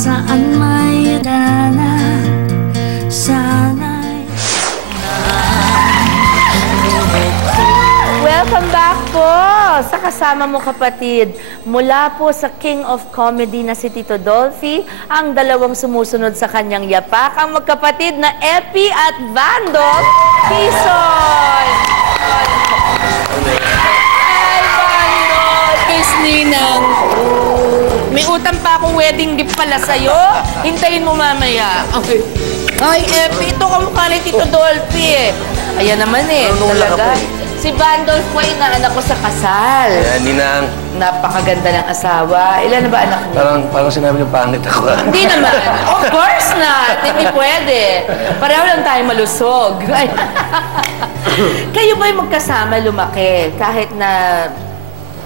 saan may dana, sana'y Welcome back po sa Kasama Mo Kapatid. Mula po sa King of Comedy na si Tito Dolphy, ang dalawang sumusunod sa kanyang yapak, ang magkapatid na Epi at Vandol Quezon. Ay, Vandol! Kiss Ninang. May utang pa akong wedding gift pala sa'yo. Hintayin mo mamaya. Okay. Ay, Epi, ito kamukha ni Tito Dolphy eh. Ayan naman eh, talaga. Si Vandolph po ay inaanak ko sa kasal. Ayan, Ninang. Napakaganda ng asawa. Ilan na ba anak mo? Parang sinabi niyo pangit ako. Hindi naman. Of course not. Hindi pwede. Pareho lang tayo malusog. Kayo ba'y magkasama lumaki kahit na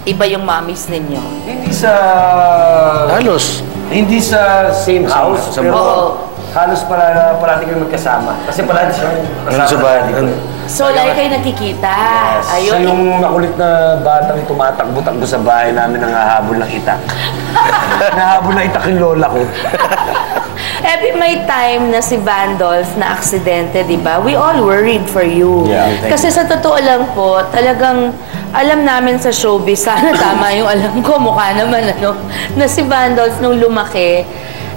iba yung mommies ninyo? Hindi sa... Halos. Hindi sa same house, pero halos parati kami magkasama. Kasi parati siyang Sa bahay. So, lagi kayo nakikita. Yes. Siya yung makulit na batang tumatakbo-takbo sa bahay namin nang hahabol ng itak. Nahabol ng itak yung lola ko. Epi, may time na si Vandolph na aksidente, di ba? We all worried for you. Yeah, Kasi sa totoo lang po, talagang alam namin sa showbiz, sana tama yung alam ko, mukha naman, ano, na si Vandolph nung lumaki,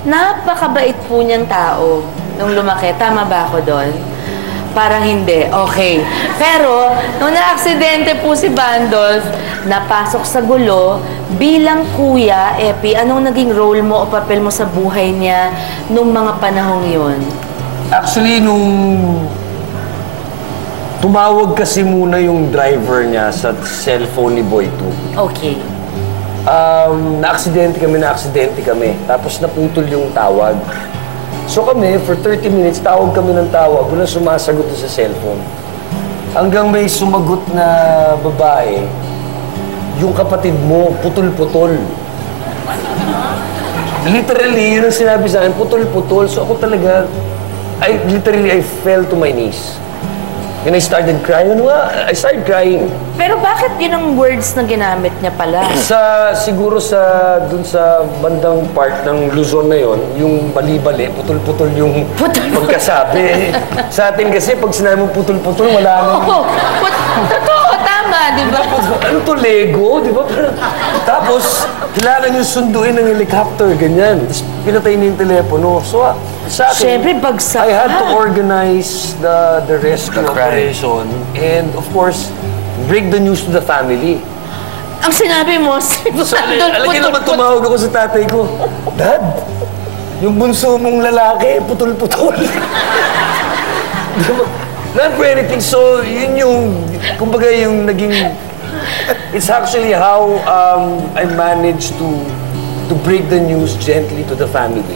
napakabait po niyang tao nung lumaki. Tama ba ako doon? Parang hindi. Okay. Pero, nung na-aksidente po si Vandolph, napasok sa gulo, bilang kuya, Epi, anong naging role mo o papel mo sa buhay niya nung mga panahong yun? Actually, nung tumawag kasi muna yung driver niya sa cellphone ni Boy 2. Okay. Na-aksidente kami. Tapos naputol yung tawag. So kami, for 30 minutes, tawag kami ng tawag. Walang sumasagot sa cellphone. Hanggang may sumagot na babae, yung kapatid mo, putol-putol. Literally, yun ang sinabi sa akin, putol-putol. So ako talaga, I fell to my knees. And I started crying. I started crying. Pero bakit yun ang words na ginamit niya pala? Siguro dun sa bandang part ng Luzon na yon, yung bali-bali, putol-putol yung pagkasabi. Sa atin kasi, pag sinabi mo putol-putol, wala nang... Oo. Totoo, tama, di ba? Ano to, Lego? Di ba? Tapos, kailangan yung sunduin ng helicopter, ganyan. Tapos, pinatay niya yung telepono. So, sa akin, Siyempre, bagsak I had to ka. organize the rescue operation and, of course, break the news to the family. Ang sinabi mo, si Alagay naman tumawag ako sa tatay ko, Dad, yung bunso mong lalaki, putol-putol. Not for anything. So, yun yung, kumbaga yung naging... It's actually how I managed to break the news gently to the family.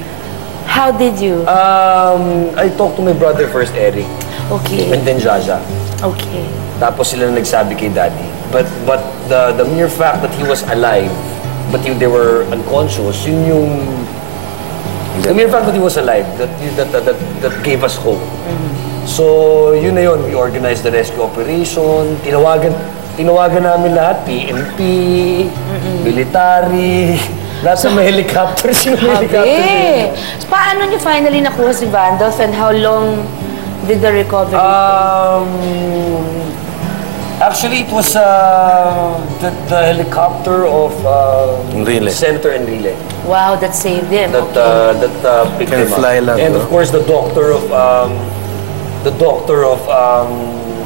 How did you? I talked to my brother first, Eric. Okay. And then Jaja. Okay. Tapos sila nagsabi kay Daddy. But the mere fact that he was alive, but they were unconscious, yun yung... The mere fact that he was alive, that gave us hope. So, yun na yun. We organized the rescue operation. Tinawagan namin lahat. PNP, military, lahat sa may helicopter. Sino may helicopter? Paano niyo finally nakuha si Vandolph and how long did the recovery Actually, it was the helicopter of Senator Enrile. Wow, that saved him. That picked him up. fly lang, And no? of course, the doctor of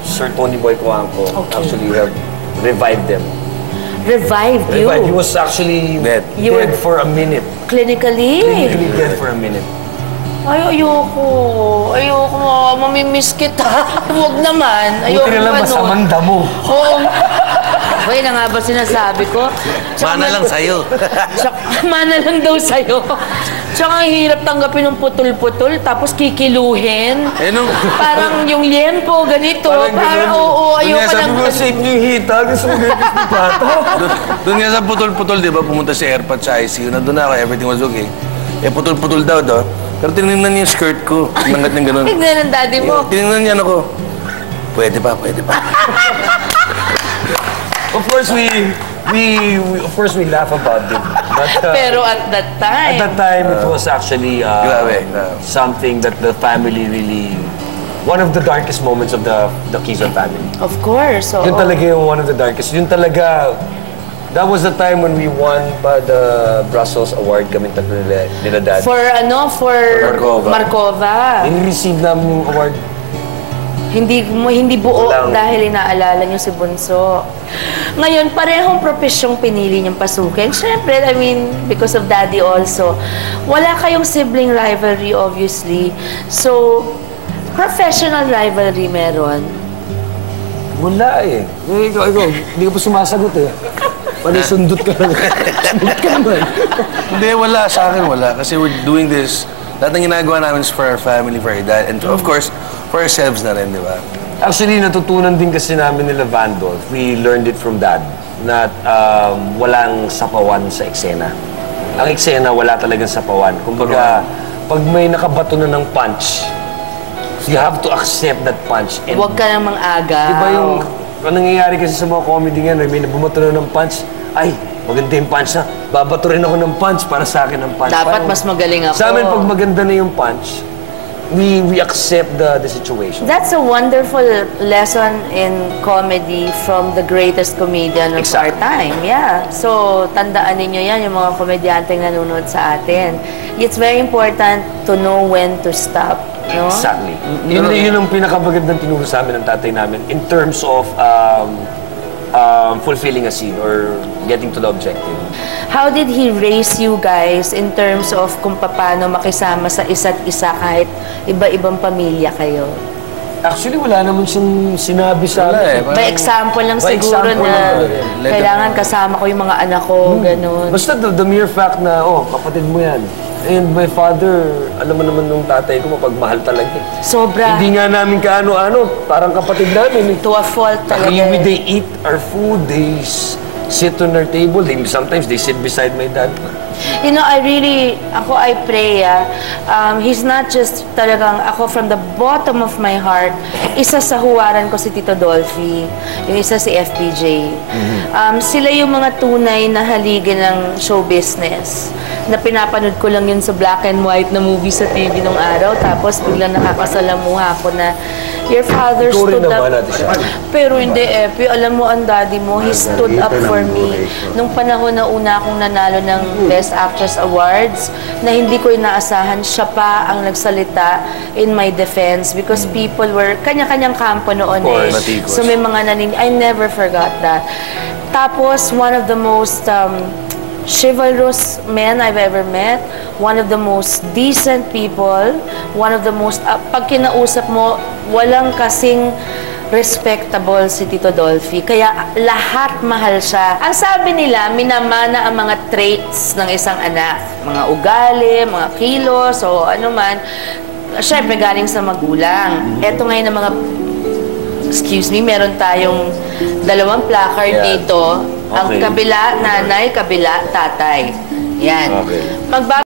Sir Tony Boy Coangco actually revived them. Revived you? He was actually dead for a minute. Clinically? Clinically dead for a minute. Ay, ayoko. Mamimiss kita. Huwag naman. Ayoko Buti na lang masamang damo. Oo. Ay, na nga ba sinasabi ko? Mana lang sa'yo. Mana lang daw sa'yo. Tsaka ang hirap tanggapin ng putol-putol, tapos kikiluhin. Parang yung liempo, ganito. Parang oo, ayoko Sabi lang. ko, save niyo yung hita. Gusto mo ganyan ni Pata. Doon nga sa putol-putol, di ba, pumunta si Airpat sa ICU. Nandun na ako, everything was okay. Eh, putol-putol daw. Pero tinignan niya yung skirt ko. Tinangat niya gano'n. Tignan ng daddy mo. Tinignan niya ako. Pwede pa. Of course, we laugh about it. Pero at that time, it was actually Grabe. something that the family really... One of the darkest moments of the Quezon family. of course. Oo. Yun talaga yung one of the darkest. Yun talaga... That was the time when we won pa the Brussels Award kami tatlo nila dad. For Markova. In-receive namin yung award. Hindi buo Walang- dahil inaalala niyo si Bunso. Ngayon, parehong profesyong pinili niyong pasukin. Siyempre, I mean, because of Daddy also. Wala kayong sibling rivalry, obviously. So, professional rivalry meron. Wala eh. Ikaw, hindi ka pa sumasagot eh. Sundot ka lang. Sundot ka naman. Hindi, wala. Sa akin, wala. Kasi we're doing this, lahat ng ginagawa namin is for our family, for our dad, and of course, for ourselves na rin, di ba? Actually, natutunan din kasi namin nila Vandolph. We learned it from Dad na walang sapawan sa eksena. Ang eksena, wala talagang sapawan. Kumbaga, pag may nakabato na ng punch, you have to accept that punch. And Huwag ka nang mag-agaw. Diba yung nangyayari kasi sa mga comedy nga, may bumato na ng punch, ay, maganda yung punch na, babato rin ako ng punch para sa akin ng punch. Dapat mas magaling ako. Sa amin, pag maganda na yung punch, we accept the situation. That's a wonderful lesson in comedy from the greatest comedian of our time. Yeah. So, tandaan ninyo yan, yung mga komedyante nanonood sa atin. It's very important to know when to stop. No? Exactly. Yun ang pinakamagandang tinuro sa amin ng tatay namin in terms of fulfilling a scene or getting to the objective. How did he raise you guys in terms of kung paano makisama sa isa't isa kahit iba-ibang pamilya kayo? Actually, wala naman siyang sinabi sa amin. May example lang By siguro example na lang talaga. kailangan kasama ko yung mga anak ko, ganun. Basta the mere fact na, kapatid mo yan. And my father, alam mo naman nung tatay ko, mapagmahal talaga. Sobra. Hindi nga namin kaano-ano, parang kapatid namin. To a fault talaga. They eat our food, they sit on our table, sometimes they sit beside my dad. You know, I pray, he's not just talagang, ako from the bottom of my heart, isa sa huwaran ko si Tito Dolphy, yung isa si FPJ. Sila yung mga tunay na haligi ng show business, na pinapanood ko lang yun sa black and white na movie sa TV nung araw, tapos biglang nakakasalamuha ko na, your father stood up. Pero hindi, Epi, alam mo, ang daddy mo, he stood up for me. Nung panahon na una akong nanalo ng Best Actress Awards, na hindi ko inaasahan, siya pa ang nagsalita in my defense because people were, kanya-kanyang kampo noon eh. So may mga I never forgot that. Tapos, one of the most chivalrous men I've ever met, one of the most decent people, one of the most, pag kinausap mo, walang kasing respectable si Tito Dolphy. Kaya lahat mahal siya. Ang sabi nila, minamana ang mga traits ng isang anak. Mga ugali, mga kilos, o ano man. Siyempre, galing sa magulang. Eto ngayon ang mga, excuse me, meron tayong dalawang placard dito. Ang kabila, nanay, kabila, tatay. Yan. Okay.